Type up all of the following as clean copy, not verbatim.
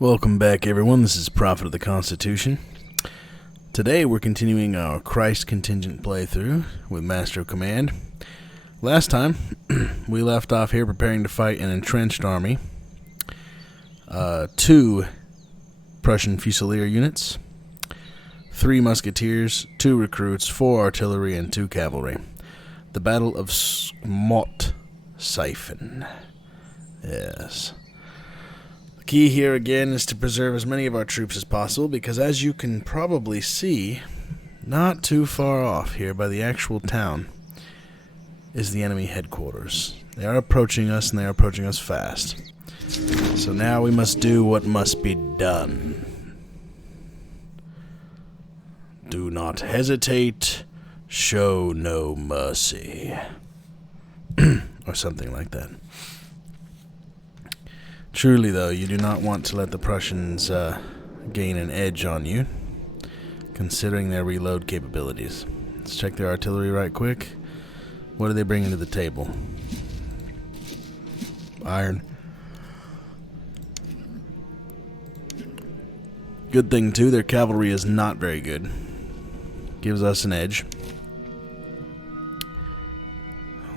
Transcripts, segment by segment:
Welcome back, everyone. This is Prophet of the Constitution. Today we're continuing our Kreis Contingent playthrough with Master of Command. Last time, we left off here preparing to fight an entrenched army. 2 Prussian Fusilier units, 3 musketeers, 2 recruits, 4 artillery, and 2 cavalry. The Battle of Smotseifen. Yes. The key here again is to preserve as many of our troops as possible, because as you can probably see, not too far off here by the actual town is the enemy headquarters. They are approaching us, and they are approaching us fast. So now we must do what must be done. Do not hesitate, show no mercy. Or something like that. Truly, though, you do not want to let the Prussians gain an edge on you, considering their reload capabilities. Let's check their artillery right quick. What are they bringing to the table? Iron. Good thing, too, their cavalry is not very good. Gives us an edge.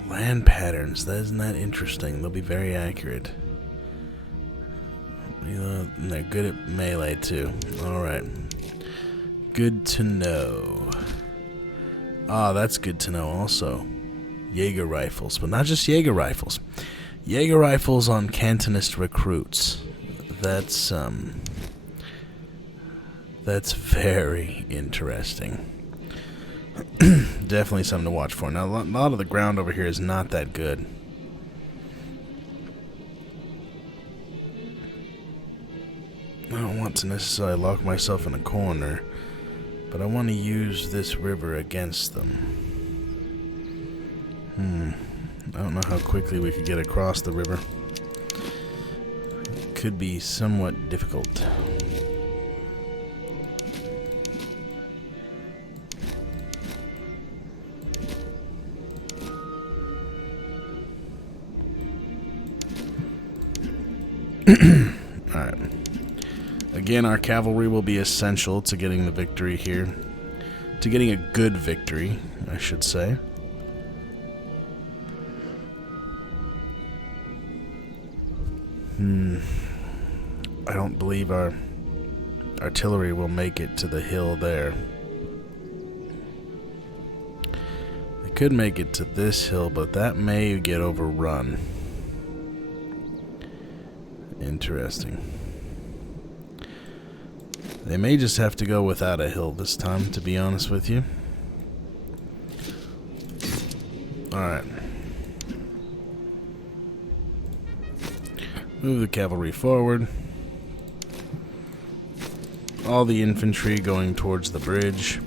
Land patterns, isn't that interesting? They'll be very accurate. And they're good at melee too. Alright. Good to know. Ah, that's good to know also. Jaeger rifles, but not just Jaeger rifles. Jaeger rifles on Cantonist recruits. That's very interesting. Definitely something to watch for. Now, a lot of the ground over here is not that good. I don't want to necessarily lock myself in a corner, but I want to use this river against them. I don't know how quickly we could get across the river. It could be somewhat difficult. Alright. Again, our cavalry will be essential to getting the victory here. To getting a good victory, I should say. I don't believe our artillery will make it to the hill there. They could make it to this hill, but that may get overrun. Interesting. They may just have to go without a hill this time, to be honest with you. Alright. Move the cavalry forward. All the infantry going towards the bridge.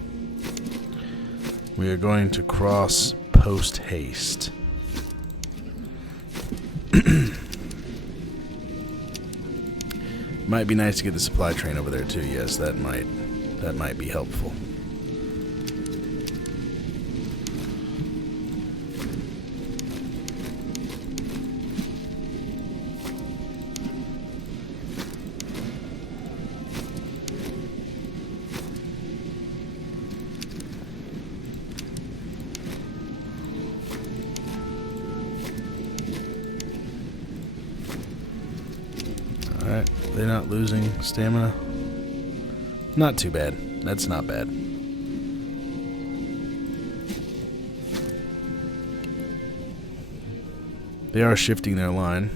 We are going to cross post haste. Might be nice to get the supply train over there too. Yes, that might be helpful. Alright, they're not losing stamina. Not too bad. That's not bad. They are shifting their line.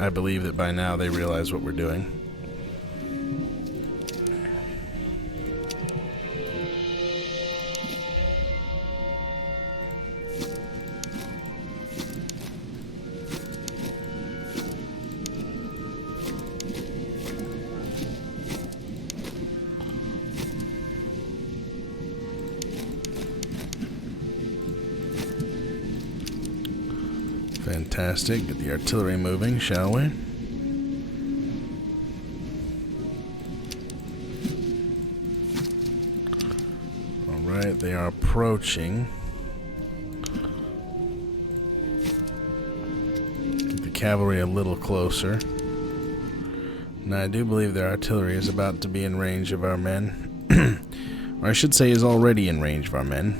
I believe that by now they realize what we're doing. Fantastic. Get the artillery moving, shall we? Alright, they are approaching. Get the cavalry a little closer. Now, I do believe their artillery is about to be in range of our men. Or I should say is already in range of our men.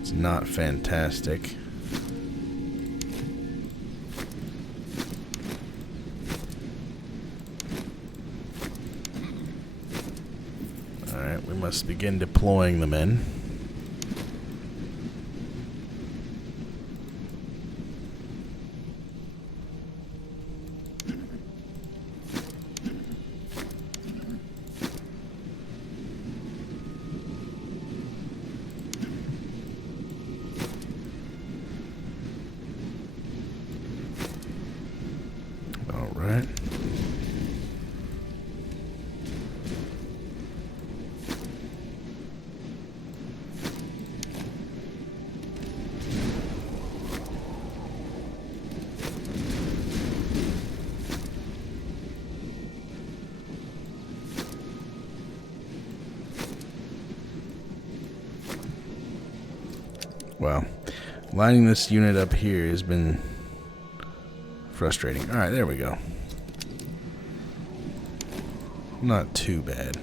It's not fantastic. Alright, we must begin deploying the men. Alright. Wow. Lining this unit up here has been frustrating. Alright, there we go. Not too bad.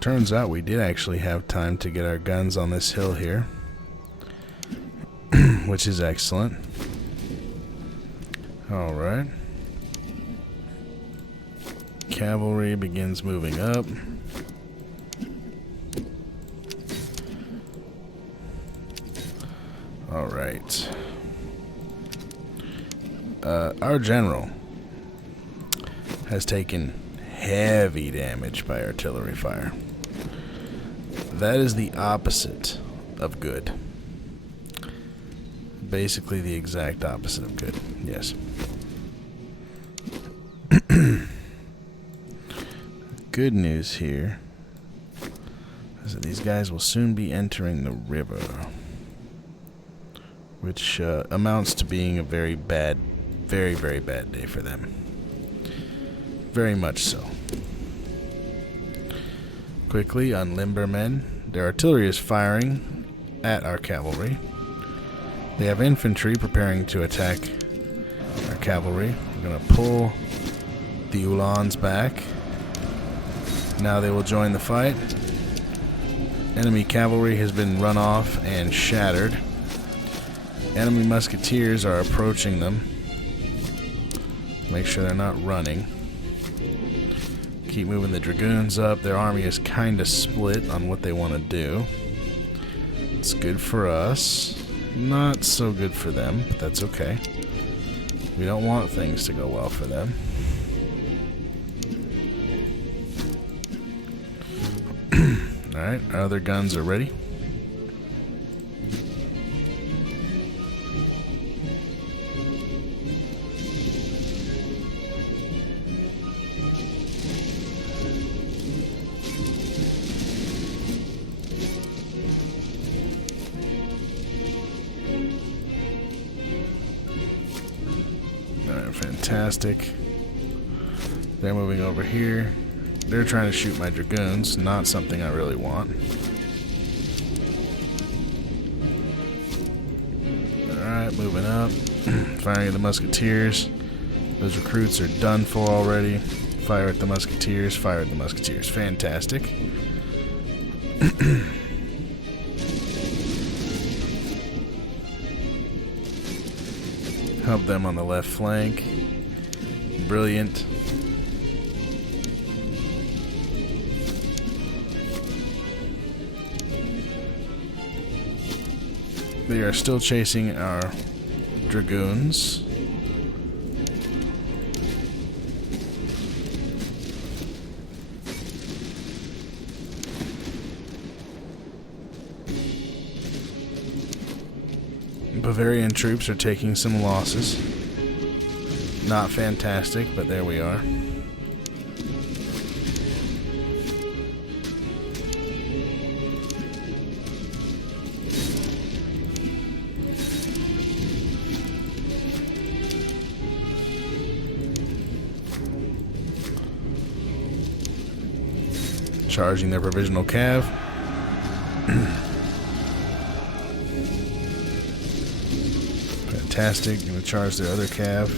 Turns out we did actually have time to get our guns on this hill here. Which is excellent. Alright. Cavalry begins moving up. Alright. Our general has taken heavy damage by artillery fire. That is the opposite of good. Basically the exact opposite of good. Yes. Good news here is that these guys will soon be entering the river, which amounts to being a very bad, very, very bad day for them. Very much so. Quickly, unlimber men. Their artillery is firing at our cavalry. They have infantry preparing to attack our cavalry. We're going to pull the Uhlans back. Now they will join the fight. Enemy cavalry has been run off and shattered. Enemy musketeers are approaching them. Make sure they're not running. Keep moving the dragoons up. Their army is kind of split on what they want to do. It's good for us. Not so good for them, but that's okay. We don't want things to go well for them. Alright, our other guns are ready. Fantastic. They're moving over here. They're trying to shoot my dragoons. Not something I really want. Alright, moving up. Firing at the musketeers. Those recruits are done for already. Fire at the musketeers. Fire at the musketeers. Fantastic. Help them on the left flank. Brilliant. They are still chasing our dragoons. Bavarian troops are taking some losses. Not fantastic, but there we are. Charging their provisional cav. Fantastic. Gonna charge their other cav.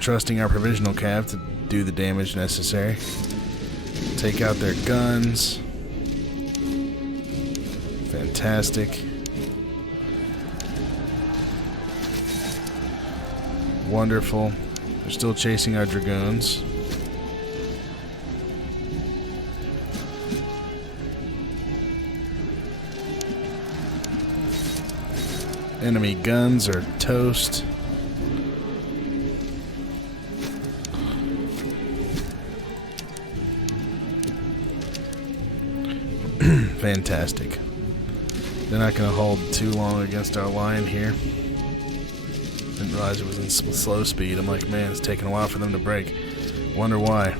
Trusting our provisional cav to do the damage necessary. Take out their guns. Fantastic. Wonderful. They're still chasing our dragoons. Enemy guns are toast. Fantastic. They're not going to hold too long against our line here. Didn't realize it was in slow speed. I'm like, man, it's taking a while for them to break. Wonder why.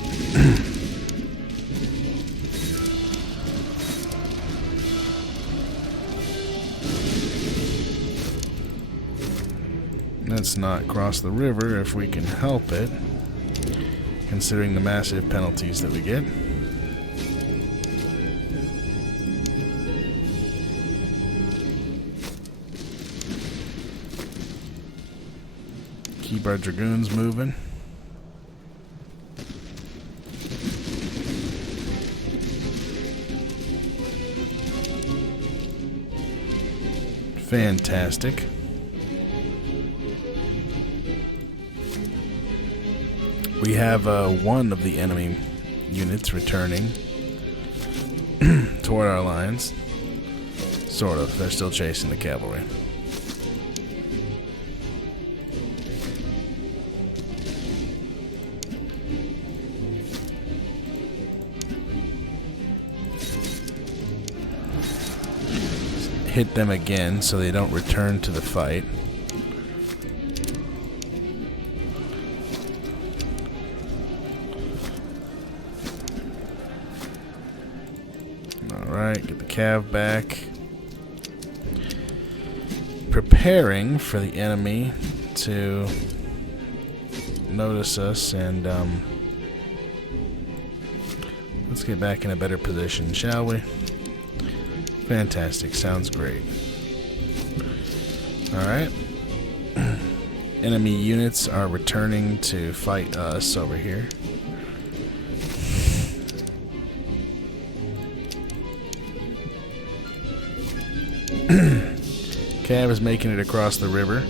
Let's not cross the river if we can help it, considering the massive penalties that we get. Keep our dragoons moving. Fantastic. We have one of the enemy units returning toward our lines. Sort of. They're still chasing the cavalry. Hit them again so they don't return to the fight. Alright, get the cav back. Preparing for the enemy to notice us, and let's get back in a better position, shall we? Fantastic, sounds great. Alright. Enemy units are returning to fight us over here. Cav is making it across the river.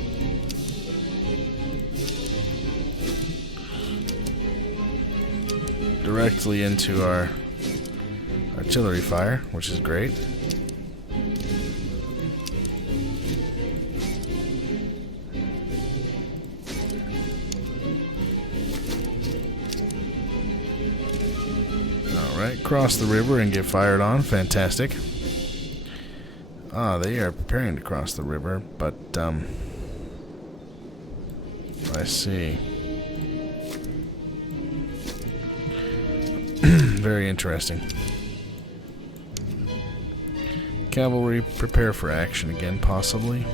Directly into our artillery fire, which is great. Alright, cross the river and get fired on. Fantastic. Ah, they are preparing to cross the river, but, I see. Very interesting. Cavalry, prepare for action again, possibly.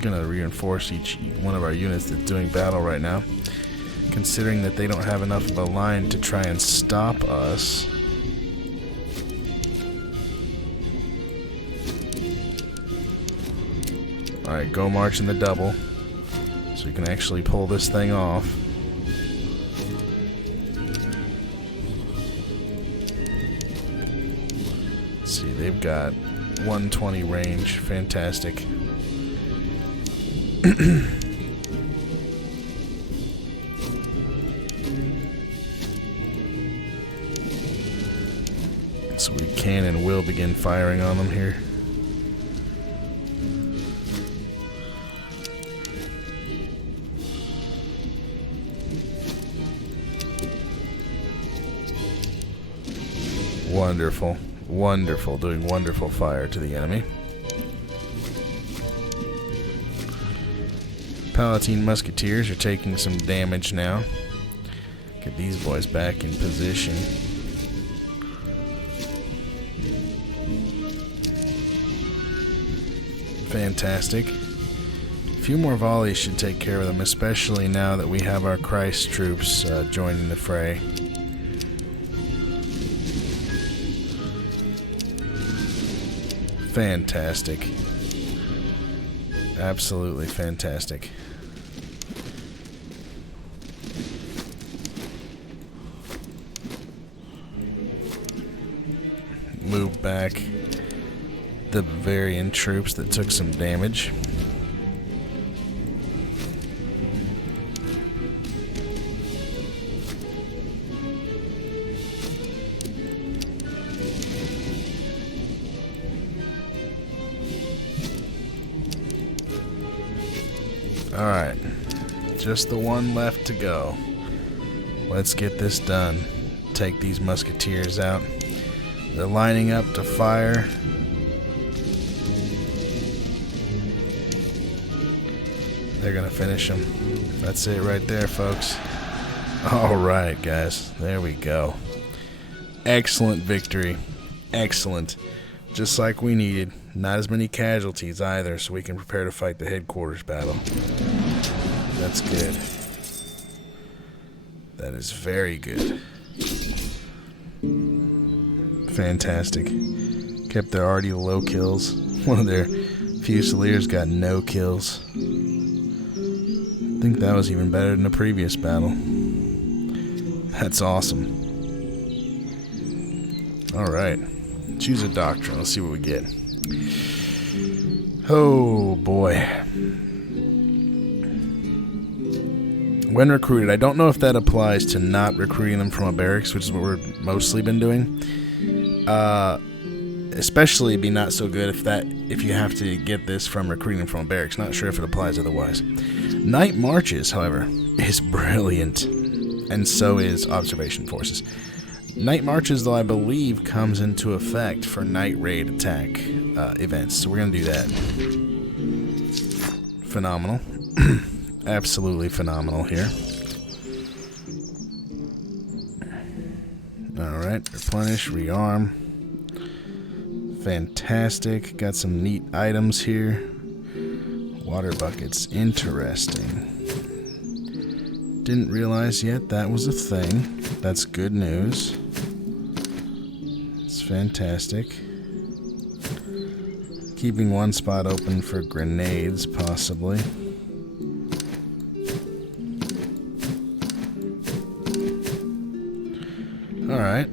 Gonna reinforce each one of our units that's doing battle right now, considering that they don't have enough of a line to try and stop us. Alright, go march in the double, so you can actually pull this thing off. Let's see, they've got 120 range. Fantastic. So we can and will begin firing on them here. Wonderful. Wonderful. Doing wonderful fire to the enemy. Palatine Musketeers are taking some damage now. Get these boys back in position. Fantastic. A few more volleys should take care of them, especially now that we have our Kreis troops joining the fray. Fantastic. Absolutely fantastic. Move back the Bavarian troops that took some damage. Alright, just the one left to go. Let's get this done. Take these musketeers out. They're lining up to fire. They're gonna finish them. That's it right there, folks. Alright, guys, there we go. Excellent victory. Excellent. Just like we needed. Not as many casualties either, so we can prepare to fight the headquarters battle. That's good. That is very good. Fantastic. Kept their already low kills. One of their Fusiliers got no kills. I think that was even better than the previous battle. That's awesome. Alright. Choose a doctrine. Let's see what we get. Oh boy. When recruited, I don't know if that applies to not recruiting them from a barracks, which is what we've mostly been doing. Especially it'd be not so good if you have to get this from recruiting them from a barracks. Not sure if it applies otherwise. Night marches, however, is brilliant, and so is observation forces. Night marches, though, I believe comes into effect for night raid attack events, so we're gonna do that. Phenomenal. Absolutely phenomenal here. Alright, replenish, rearm. Fantastic. Got some neat items here. Water buckets. Interesting. Didn't realize yet that was a thing. That's good news. It's fantastic. Keeping one spot open for grenades, possibly. Alright.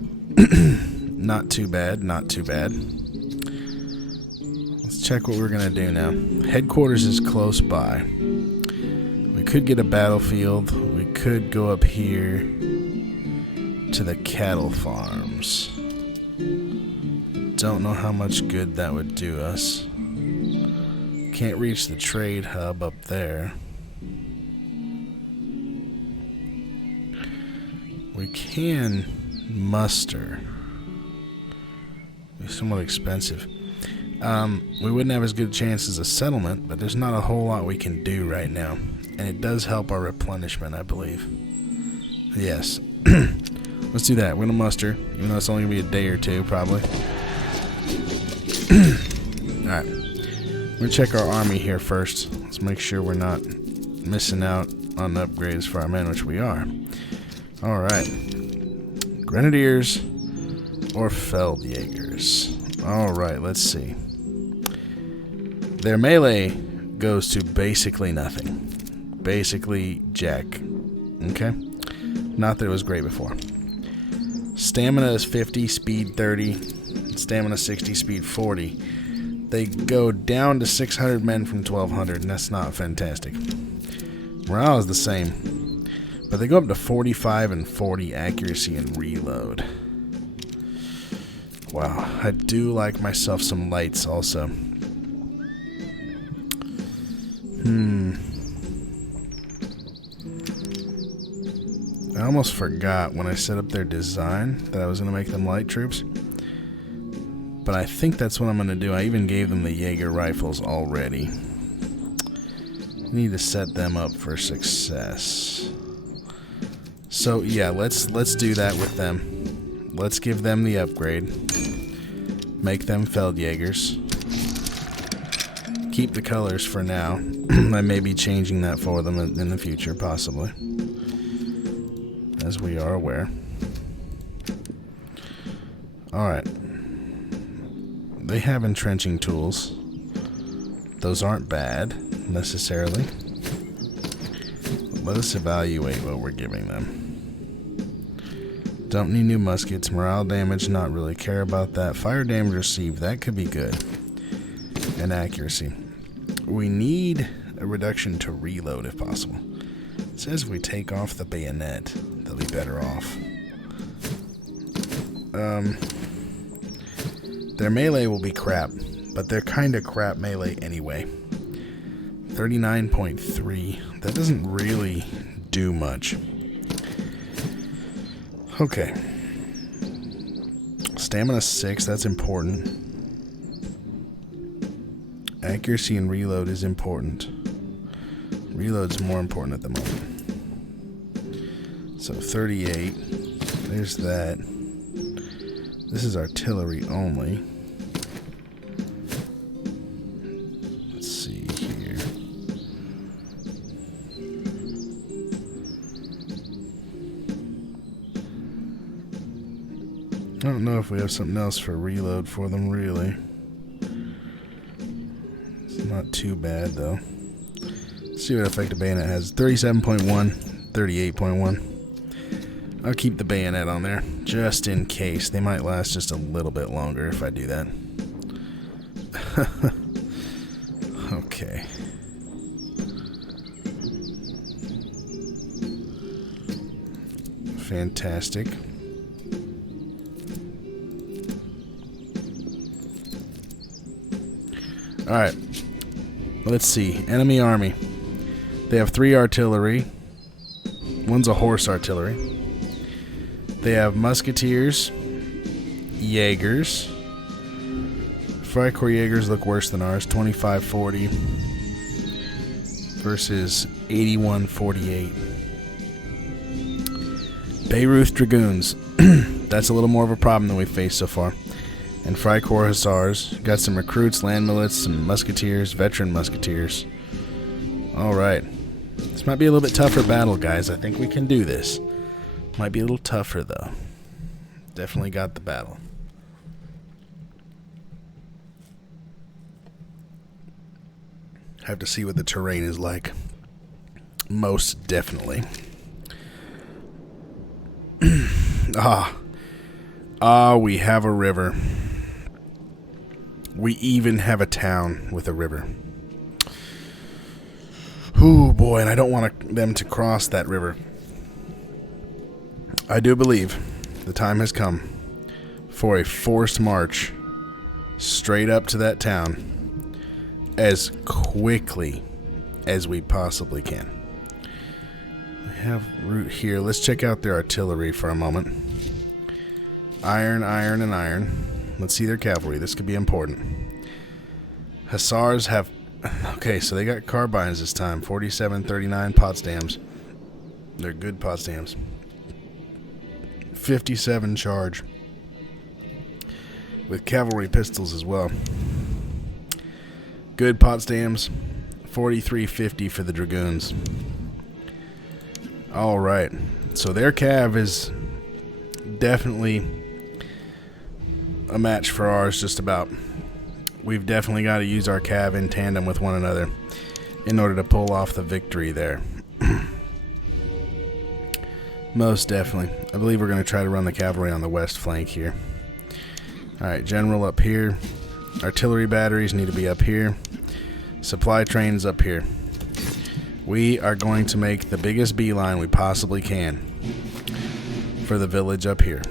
Not too bad, not too bad. Let's check what we're going to do now. Headquarters is close by. We could get a battlefield. We could go up here to the cattle farms. Don't know how much good that would do us. Can't reach the trade hub up there. We can muster. It's somewhat expensive. We wouldn't have as good a chance as a settlement, but there's not a whole lot we can do right now. And it does help our replenishment, I believe. Yes. Let's do that. We're going to muster, even though it's only going to be a day or two, probably. Alright. We're going to check our army here first. Let's make sure we're not missing out on upgrades for our men, which we are. Alright. Grenadiers or Feldjägers. Alright, let's see. Their melee goes to basically nothing. Basically jack. Okay? Not that it was great before. Stamina is 50, speed 30, stamina 60, speed 40. They go down to 600 men from 1200, and that's not fantastic. Morale is the same, but they go up to 45 and 40 accuracy and reload. Wow, I do like myself some lights also. I almost forgot when I set up their design that I was going to make them light troops. But I think that's what I'm going to do. I even gave them the Jaeger rifles already. Need to set them up for success. So yeah, let's do that with them. Let's give them the upgrade. Make them Feldjägers. Keep the colors for now. I may be changing that for them in the future, possibly. As we are aware. Alright. they have entrenching tools. Those aren't bad, necessarily. Let us evaluate what we're giving them. Don't need new muskets. Morale damage, not really care about that. Fire damage received, that could be good. And accuracy. We need a reduction to reload if possible. It says if we take off the bayonet, they'll be better off. Their melee will be crap, but they're kind of crap melee anyway. 39.3. That doesn't really do much. Okay. Stamina 6, that's important. Accuracy and reload is important. Reload's more important at the moment. So 38. There's that. This is artillery only. Let's see here. I don't know if we have something else for reload for them, really. It's not too bad, though. Let's see what effect a bayonet has. 37.1, 38.1. I'll keep the bayonet on there, just in case. They might last just a little bit longer if I do that. Okay. Fantastic. Alright. Let's see. Enemy army. They have 3 artillery. One's a horse artillery. They have musketeers, Jaegers. Freikorps Jaegers look worse than ours. 2540 versus 8148. Bayreuth Dragoons. That's a little more of a problem than we've faced so far. And Freikorps Hussars. Got some recruits, land millets, some musketeers, veteran musketeers. Alright. This might be a little bit tougher battle, guys. I think we can do this. Might be a little tougher, though. Definitely got the battle. Have to see what the terrain is like. Most definitely. We have a river. We even have a town with a river. Ooh, boy, and I don't want them to cross that river. I do believe the time has come for a forced march straight up to that town as quickly as we possibly can. We have route here. Let's check out their artillery for a moment. Iron, iron, and iron. Let's see their cavalry. This could be important. Hussars have... Okay, so they got carbines this time. 47, 39 Potsdams. They're good Potsdams. 57 charge. With cavalry pistols as well. Good Potsdams. 4350 for the Dragoons. Alright. So their cav is definitely a match for ours, just about. We've definitely got to use our cav in tandem with one another in order to pull off the victory there. Most definitely. I believe we're going to try to run the cavalry on the west flank here. Alright, general up here. Artillery batteries need to be up here. Supply trains up here. We are going to make the biggest beeline we possibly can for the village up here.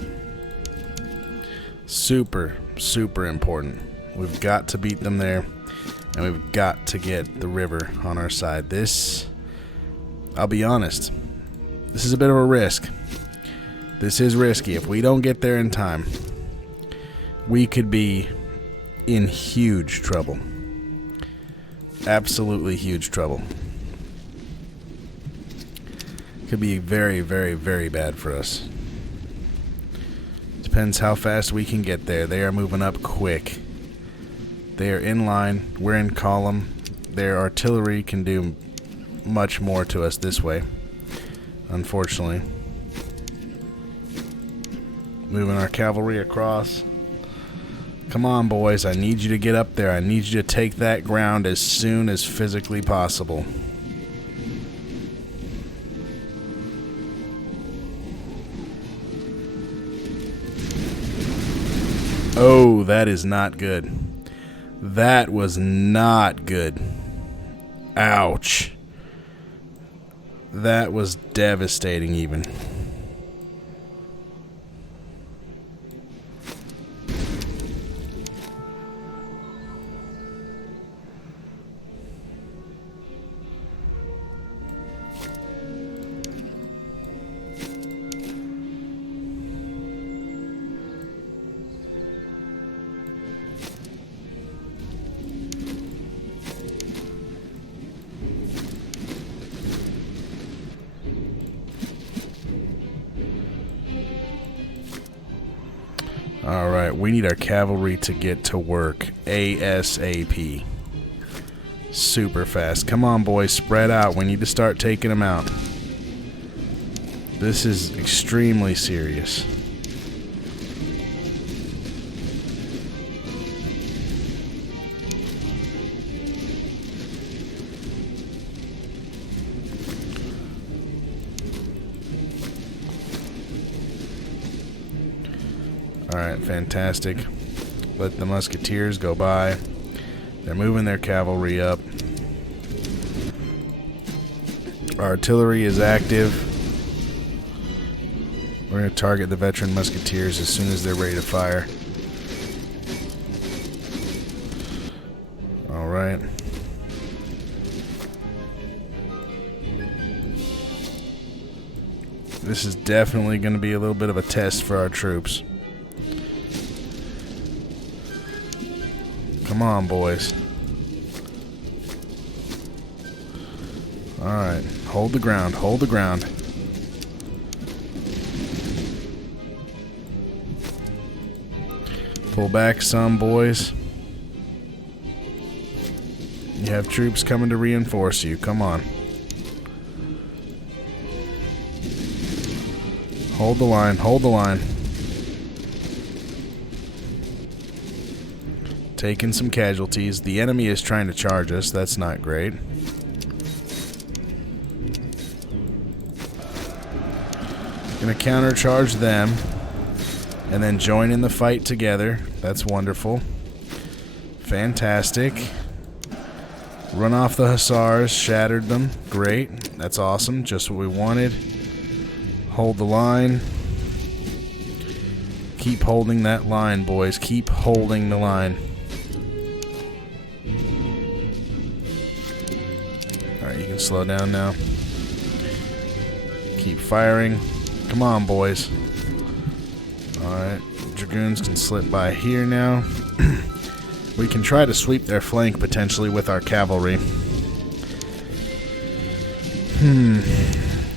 Super, super important. We've got to beat them there, and we've got to get the river on our side. This, I'll be honest, this is a bit of a risk. This is risky. If we don't get there in time, we could be in huge trouble. Absolutely huge trouble. Could be very, very, very bad for us. Depends how fast we can get there. They are moving up quick. They are in line. We're in column. Their artillery can do much more to us this way, unfortunately. Moving our cavalry across. Come on, boys. I need you to get up there. I need you to take that ground as soon as physically possible. Oh, that is not good. That was not good. Ouch. That was devastating even. Alright, we need our cavalry to get to work ASAP. Super fast. Come on, boys, spread out. We need to start taking them out. This is extremely serious. Alright, fantastic. Let the musketeers go by. They're moving their cavalry up. Artillery is active. We're going to target the veteran musketeers as soon as they're ready to fire. Alright. This is definitely going to be a little bit of a test for our troops. Come on, boys. Alright, hold the ground, hold the ground. Pull back some, boys. You have troops coming to reinforce you, come on. Hold the line, hold the line. Taking some casualties. The enemy is trying to charge us. That's not great. Gonna countercharge them and then join in the fight together. That's wonderful. Fantastic. Run off the hussars. Shattered them. Great. That's awesome. Just what we wanted. Hold the line. Keep holding that line, boys. Keep holding the line. Alright, you can slow down now. Keep firing. Come on, boys. Alright, dragoons can slip by here now. We can try to sweep their flank potentially with our cavalry.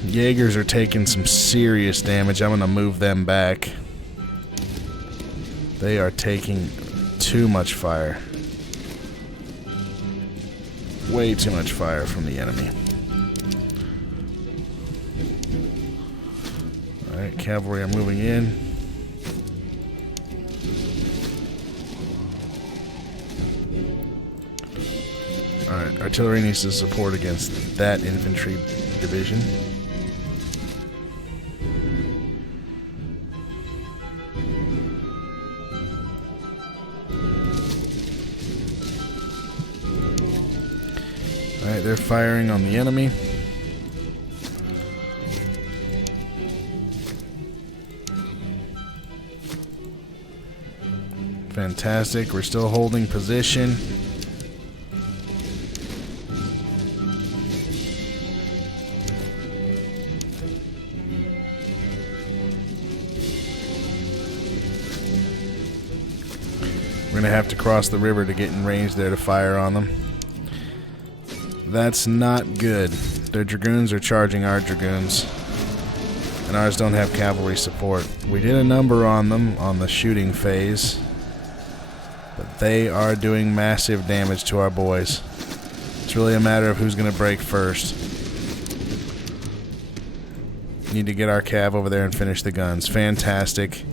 Jaegers are taking some serious damage. I'm going to move them back. They are taking too much fire. Way too much fire from the enemy. Alright, cavalry are moving in. Alright, artillery needs to support against that infantry division. Alright, they're firing on the enemy. Fantastic, we're still holding position. We're going to have to cross the river to get in range there to fire on them. That's not good. Their dragoons are charging our dragoons. And ours don't have cavalry support. We did a number on them on the shooting phase. But they are doing massive damage to our boys. It's really a matter of who's going to break first. Need to get our cav over there and finish the guns. Fantastic.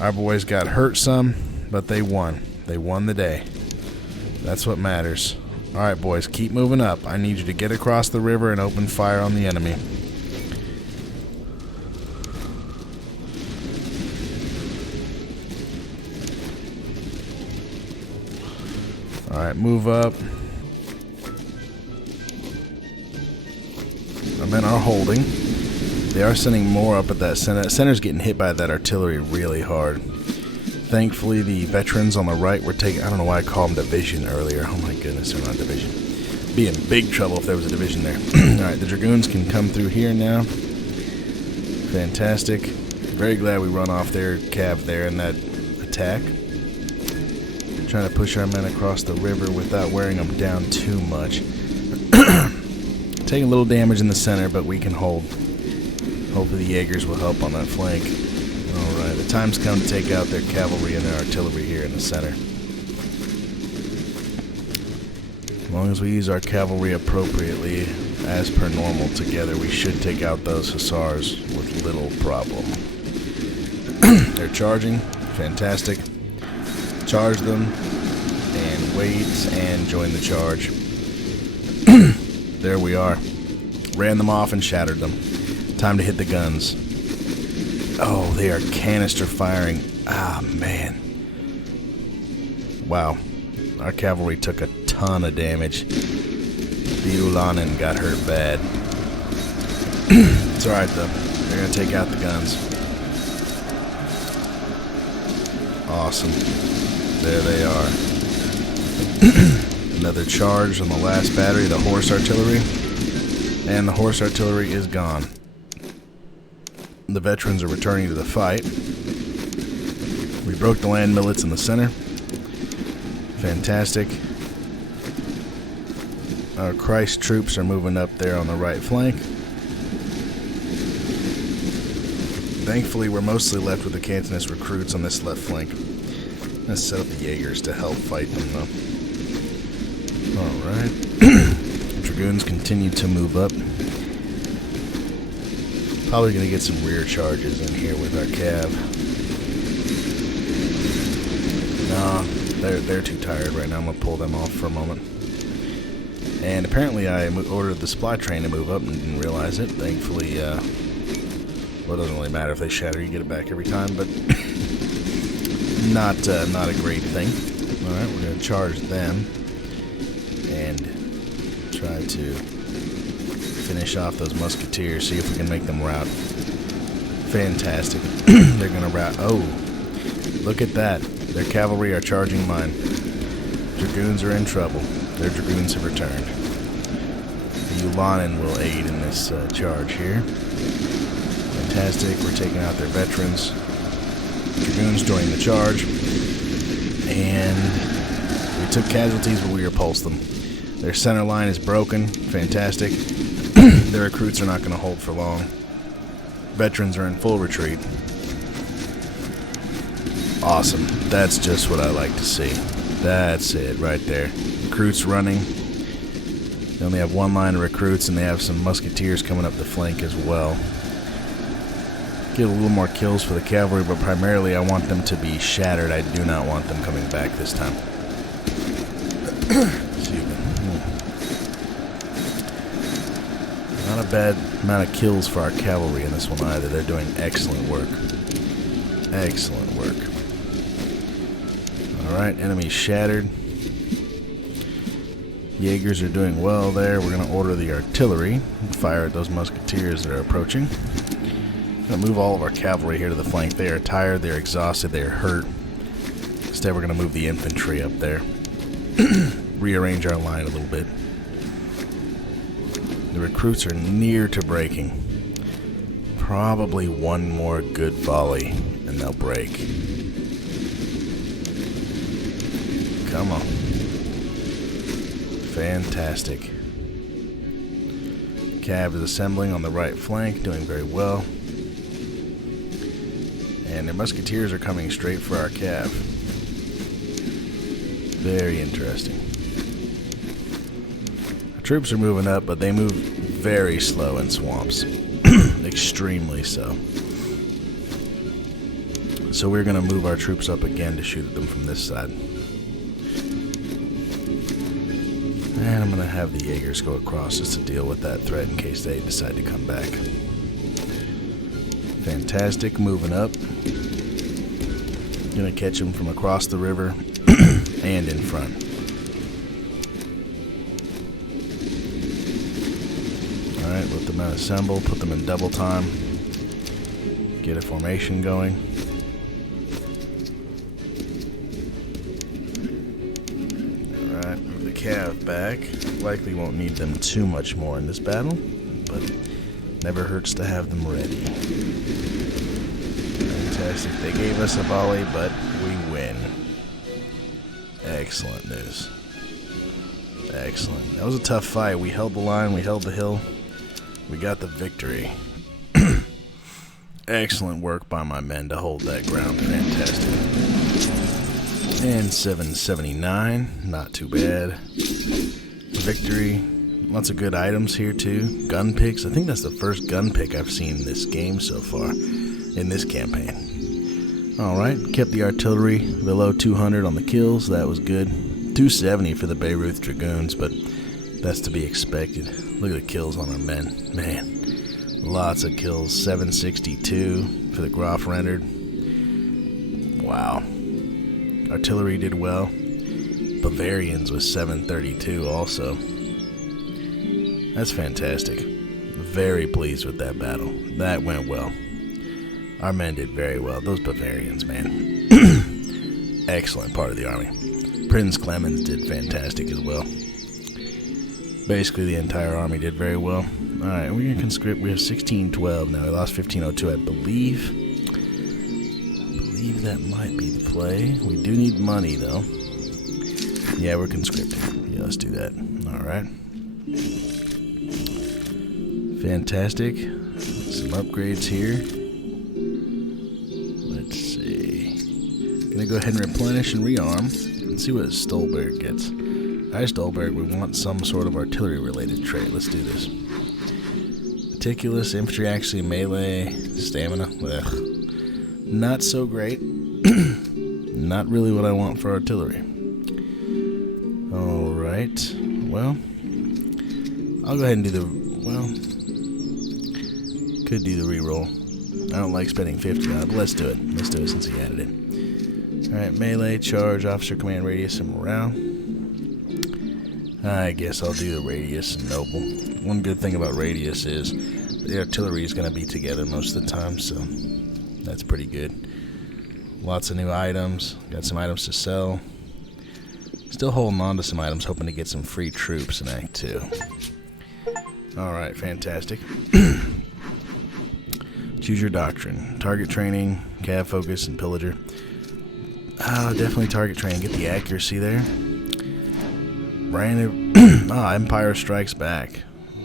Our boys got hurt some. but they won. They won the day. That's what matters. Alright, boys, keep moving up. I need you to get across the river and open fire on the enemy. Alright, move up. Our men are holding. They are sending more up at that center. That center's getting hit by that artillery really hard. Thankfully, the veterans on the right were taking... I don't know why I called them division earlier. Oh my goodness, they're not division. Be in big trouble if there was a division there. Alright, the dragoons can come through here now. Fantastic. Very glad we run off their cav there in that attack. Trying to push our men across the river without wearing them down too much. Taking a little damage in the center, but we can hold. Hopefully the Jaegers will help on that flank. Alright, the time's come to take out their cavalry and their artillery here in the center. As long as we use our cavalry appropriately, as per normal together, we should take out those hussars with little problem. They're charging. Fantastic. Charge them, and wait, and join the charge. There we are. Ran them off and shattered them. Time to hit the guns. Oh, they are canister firing. Ah, man. Wow. Our cavalry took a ton of damage. The Ulanen got hurt bad. It's alright, though. They're going to take out the guns. Awesome. There they are. Another charge on the last battery, the horse artillery. And the horse artillery is gone. The veterans are returning to the fight. We broke the land millets in the center. Fantastic. Our Kreis troops are moving up there on the right flank. Thankfully, we're mostly left with the Cantonist recruits on this left flank. Let's set up the Jaegers to help fight them, though. Alright. Dragoons continue to move up. Probably going to get some rear charges in here with our cav. No, they're too tired right now. I'm going to pull them off for a moment. And apparently I ordered the supply train to move up and didn't realize it. Thankfully, well, it doesn't really matter if they shatter. You get it back every time, but not a great thing. Alright, we're going to charge them and try to finish off those musketeers, see if we can make them rout. Fantastic. They're going to rout. Oh, look at that. Their cavalry are charging mine. Dragoons are in trouble. Their dragoons have returned. The Ulanen will aid in this charge here. Fantastic. We're taking out their veterans. Dragoons joining the charge. And we took casualties, but we repulsed them. Their center line is broken. Fantastic. Their recruits are not going to hold for long. Veterans are in full retreat. Awesome. That's just what I like to see. That's it right there. Recruits running. They only have one line of recruits, and they have some musketeers coming up the flank as well. Get a little more kills for the cavalry, but primarily I want them to be shattered. I do not want them coming back this time. Excuse me. Not a bad amount of kills for our cavalry in this one either. They're doing excellent work. Excellent work. Alright, enemy shattered. Jaegers are doing well there. We're going to order the artillery and fire at those musketeers that are approaching. We're going to move all of our cavalry here to the flank. They are tired, they're exhausted, they are hurt. Instead, we're going to move the infantry up there. Rearrange our line a little bit. The recruits are near to breaking. Probably one more good volley and they'll break. Come on. Fantastic. Cav is assembling on the right flank, doing very well. And their musketeers are coming straight for our cav. Very interesting. Our troops are moving up, but they move very slow in swamps. Extremely so. So we're going to move our troops up again to shoot at them from this side. And I'm going to have the Jaegers go across just to deal with that threat in case they decide to come back. Fantastic, moving up. Going to catch them from across the river and in front. Alright, let them assemble, put them in double time. Get a formation going. Alright, move the cav back. Likely won't need them too much more in this battle, but never hurts to have them ready. Fantastic. They gave us a volley, but we win. Excellent news. Excellent. That was a tough fight. We held the line, we held the hill. We got the victory. Excellent work by my men to hold that ground. Fantastic. And 779. Not too bad. Victory. Lots of good items here too. Gun picks. I think that's the first gun pick I've seen in this game so far. In this campaign. Alright. Kept the artillery below 200 on the kills. That was good. 270 for the Beirut Dragoons, but that's to be expected. Look at the kills on our men. Man, lots of kills. 762 for the Graf rendered. Wow. Artillery did well. Bavarians was 732 also. That's fantastic. Very pleased with that battle. That went well. Our men did very well. Those Bavarians, man. Excellent part of the army. Prince Clemens did fantastic as well. Basically, the entire army did very well. Alright, we're going to conscript. We have 1612 now. We lost 1502, I believe. That might be the play. We do need money, though. Yeah, we're conscripting. Yeah, let's do that. Alright. Fantastic. Some upgrades here. Let's see. Gonna go ahead and replenish and rearm. And see what Stolberg gets. Alright, Stolberg, we want some sort of artillery-related trait. Let's do this. Meticulous, infantry, actually, melee, stamina. Ugh. Not so great. Not really what I want for artillery. Alright. Well, I'll go ahead and do the... Well, could do the reroll. I don't like spending 50 on it, but let's do it. Let's do it since he added it. Alright, melee, charge, officer, command, radius, and morale. I guess I'll do the radius and noble. One good thing about radius is the artillery is going to be together most of the time, so that's pretty good. Lots of new items. Got some items to sell. Still holding on to some items, hoping to get some free troops in Act 2. Alright, fantastic. Choose your doctrine. Target training, cav focus, and pillager. Definitely target training. Get the accuracy there. Empire Strikes Back.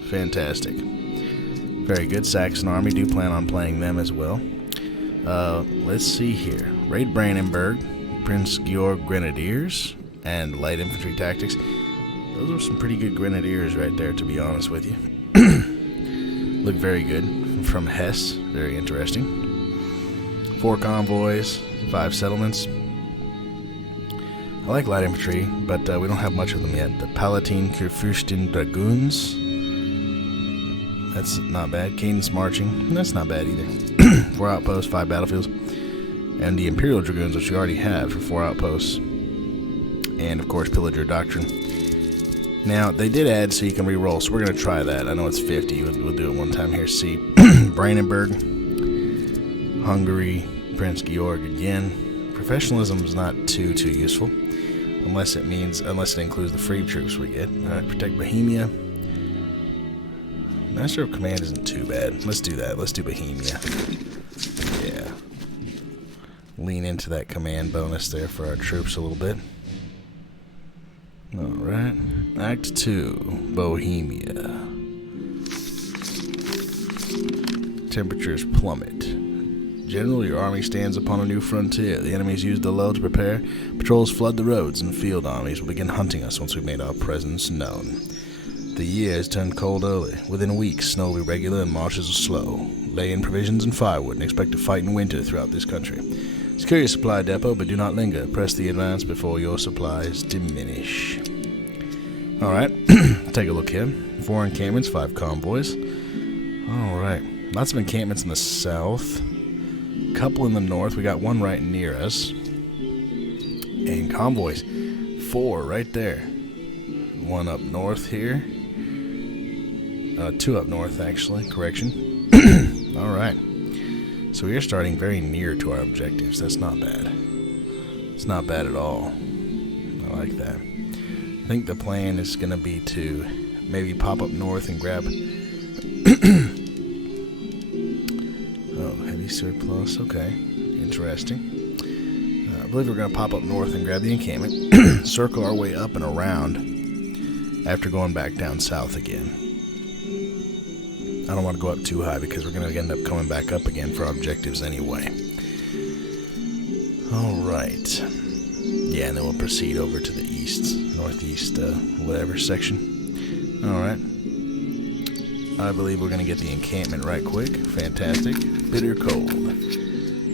Fantastic. Very good. Saxon Army. Do plan on playing them as well. Let's see here. Raid Brandenburg, Prince Georg Grenadiers, and Light Infantry Tactics. Those are some pretty good Grenadiers right there, to be honest with you. Look very good. From Hesse. Very interesting. 4 convoys, 5 settlements. I like light infantry, but we don't have much of them yet. The Palatine Kurfürsten Dragoons. That's not bad. Cadence Marching. That's not bad either. 4 outposts, 5 battlefields. And the Imperial Dragoons, which we already have for 4 outposts. And, of course, Pillager Doctrine. Now, they did add so you can re-roll, so we're going to try that. I know it's 50. We'll do it one time here. See. Brandenburg. Hungary. Prince Georg again. Professionalism is not too useful. Unless it includes the free troops we get. Alright, Protect Bohemia. Master of Command isn't too bad. Let's do that. Let's do Bohemia. Yeah. Lean into that command bonus there for our troops a little bit. Alright. Act 2. Bohemia. Temperatures plummet. General, your army stands upon a new frontier. The enemies use the lull to prepare. Patrols flood the roads, and field armies will begin hunting us once we've made our presence known. The year has turned cold early. Within weeks, snow will be regular and marches are slow. Lay in provisions and firewood and expect to fight in winter throughout this country. Secure your supply depot, but do not linger. Press the advance before your supplies diminish. Alright, take a look here. 4 encampments, 5 convoys. Alright, lots of encampments in the south. A couple in the north. We got one right near us. And convoys. 4 right there. One up north here. 2 up north, actually. Correction. Alright. So we are starting very near to our objectives. That's not bad. It's not bad at all. I like that. I think the plan is going to be to maybe pop up north and grab... oh, heavy surplus. Okay. Interesting. I believe we're going to pop up north and grab the encampment. Circle our way up and around after going back down south again. I don't want to go up too high because we're going to end up coming back up again for our objectives anyway. Alright. Yeah, and then we'll proceed over to the east, northeast, whatever section. Alright. I believe we're going to get the encampment right quick. Fantastic. Bitter cold.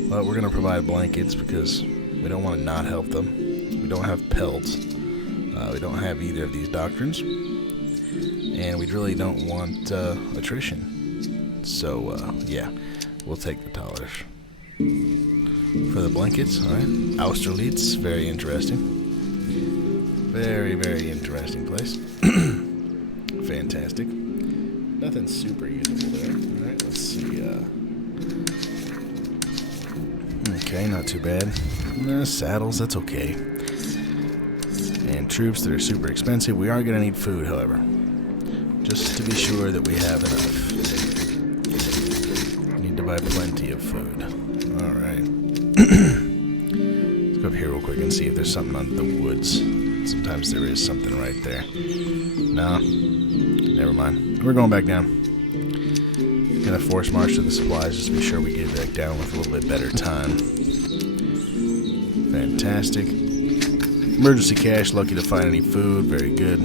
But we're going to provide blankets because we don't want to not help them. We don't have pelts. We don't have either of these doctrines. And we really don't want attrition. So, yeah, we'll take the dollars. For the blankets, alright. Austerlitz, very interesting. Very, very interesting place. Fantastic. Nothing super usable there. Alright, let's see. Okay, not too bad. Saddles, that's okay. And troops that are super expensive. We are going to need food, however. Just to be sure that we have enough. Need to buy plenty of food. Alright. Let's go up here real quick and see if there's something under the woods. Sometimes there is something right there. No. Never mind. We're going back down. Gonna force march to the supplies just to be sure we get back down with a little bit better time. Fantastic. Emergency cache, lucky to find any food. Very good.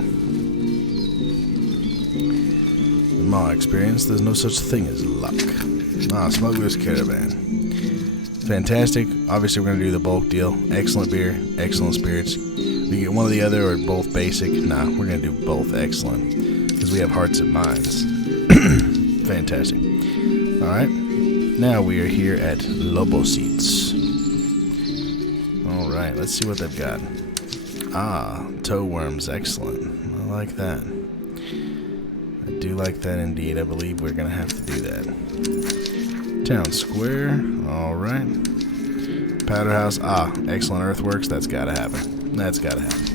In my experience, there's no such thing as luck. Smuggler's caravan. Fantastic. Obviously, we're going to do the bulk deal. Excellent beer, excellent spirits. We get one or the other or both basic. Nah, we're going to do both excellent because we have hearts and minds. Fantastic. Alright. Now we are here at Lobosits. Alright, let's see what they've got. Toe worms. Excellent. I like that. I do like that indeed. I believe we're going to have to do that. Town square. Alright. Powder house. Excellent earthworks. That's got to happen. That's got to happen.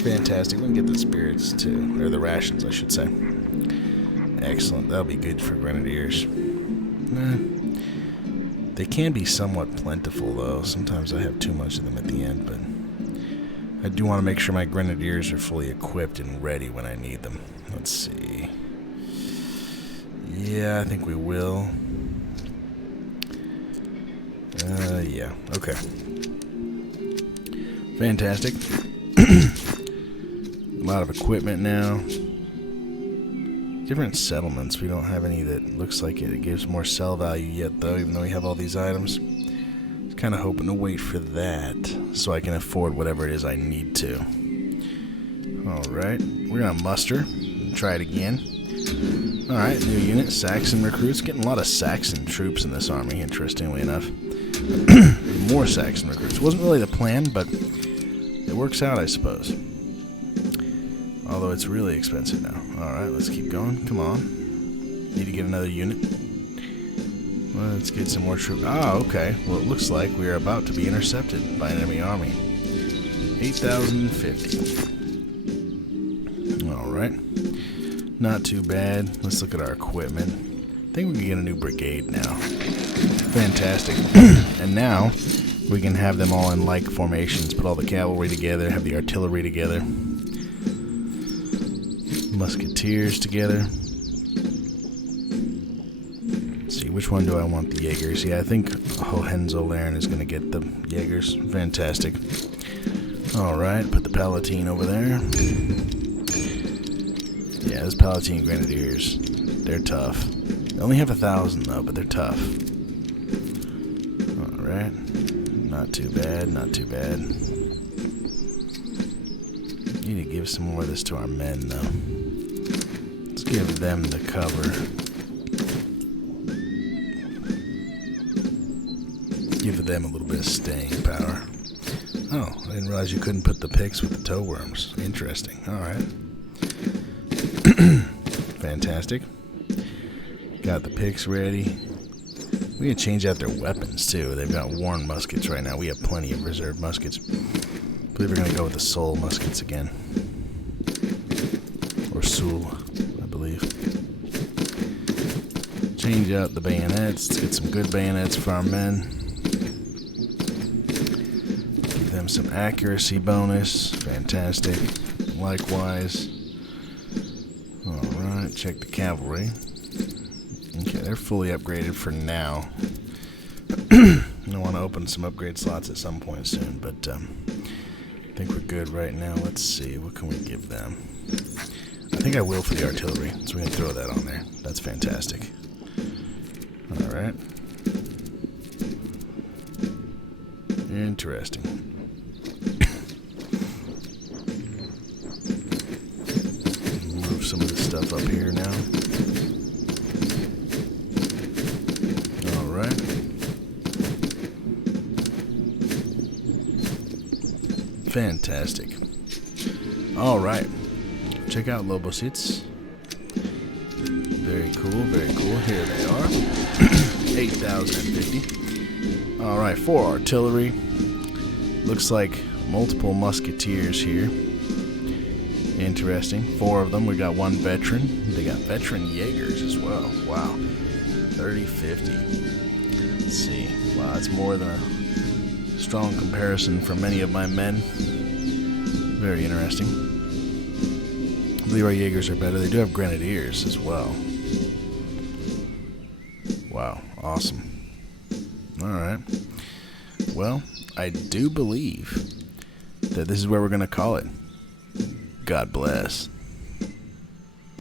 Fantastic. We can get the spirits too. Or the rations, I should say. Excellent. That'll be good for grenadiers. They can be somewhat plentiful, though. Sometimes I have too much of them at the end, but I do want to make sure my grenadiers are fully equipped and ready when I need them. Let's see. Yeah, I think we will. Yeah. Okay. Fantastic. A lot of equipment now. Different settlements. We don't have any that looks like it gives more sell value yet, though, even though we have all these items. Just kind of hoping to wait for that so I can afford whatever it is I need to. Alright. We're going to muster and try it again. Alright, new unit. Saxon recruits. Getting a lot of Saxon troops in this army, interestingly enough. More Saxon recruits. Wasn't really the plan, but it works out, I suppose. Although it's really expensive now. Alright, let's keep going. Come on. Need to get another unit. Well, let's get some more troops. Okay. Well, it looks like we are about to be intercepted by an enemy army. 8,050. Alright. Not too bad. Let's look at our equipment. I think we can get a new brigade now. Fantastic. And now we can have them all in like formations. Put all the cavalry together. Have the artillery together. Musketeers together. Let's see, which one do I want the Jaegers? Yeah, I think Hohenzollern is going to get the Jaegers. Fantastic. Alright, put the Palatine over there. Yeah, those Palatine Grenadiers, they're tough. They only have 1,000 though, but they're tough. Alright. Not too bad, not too bad. Need to give some more of this to our men, though. Let's give them the cover. Give them a little bit of staying power. Oh, I didn't realize you couldn't put the picks with the toe worms. Interesting. Alright. Fantastic. Got the picks ready. We can change out their weapons, too. They've got worn muskets right now. We have plenty of reserve muskets. I believe we're going to go with the soul muskets again. Or Sul, I believe. Change out the bayonets. Let's get some good bayonets for our men. Give them some accuracy bonus. Fantastic. Likewise. Alright, check the cavalry. Okay, they're fully upgraded for now. I want to open some upgrade slots at some point soon, but I think we're good right now. Let's see, what can we give them? I think I will for the artillery, so we're going to throw that on there. That's fantastic. Alright. Interesting. Move some of this stuff up here now. Alright. Fantastic. Alright. Check out Lobosits. Very cool, very cool. Here they are. 8,050. Alright, 4 artillery. Looks like multiple musketeers here. Interesting. 4 of them. We got 1 veteran. They got veteran Jaegers as well. Wow. 30-50. Let's see. Wow, that's more than a strong comparison for many of my men. Very interesting. I believe our Jaegers are better. They do have grenadiers as well. Wow, awesome. Alright. Well, I do believe that this is where we're going to call it. God bless.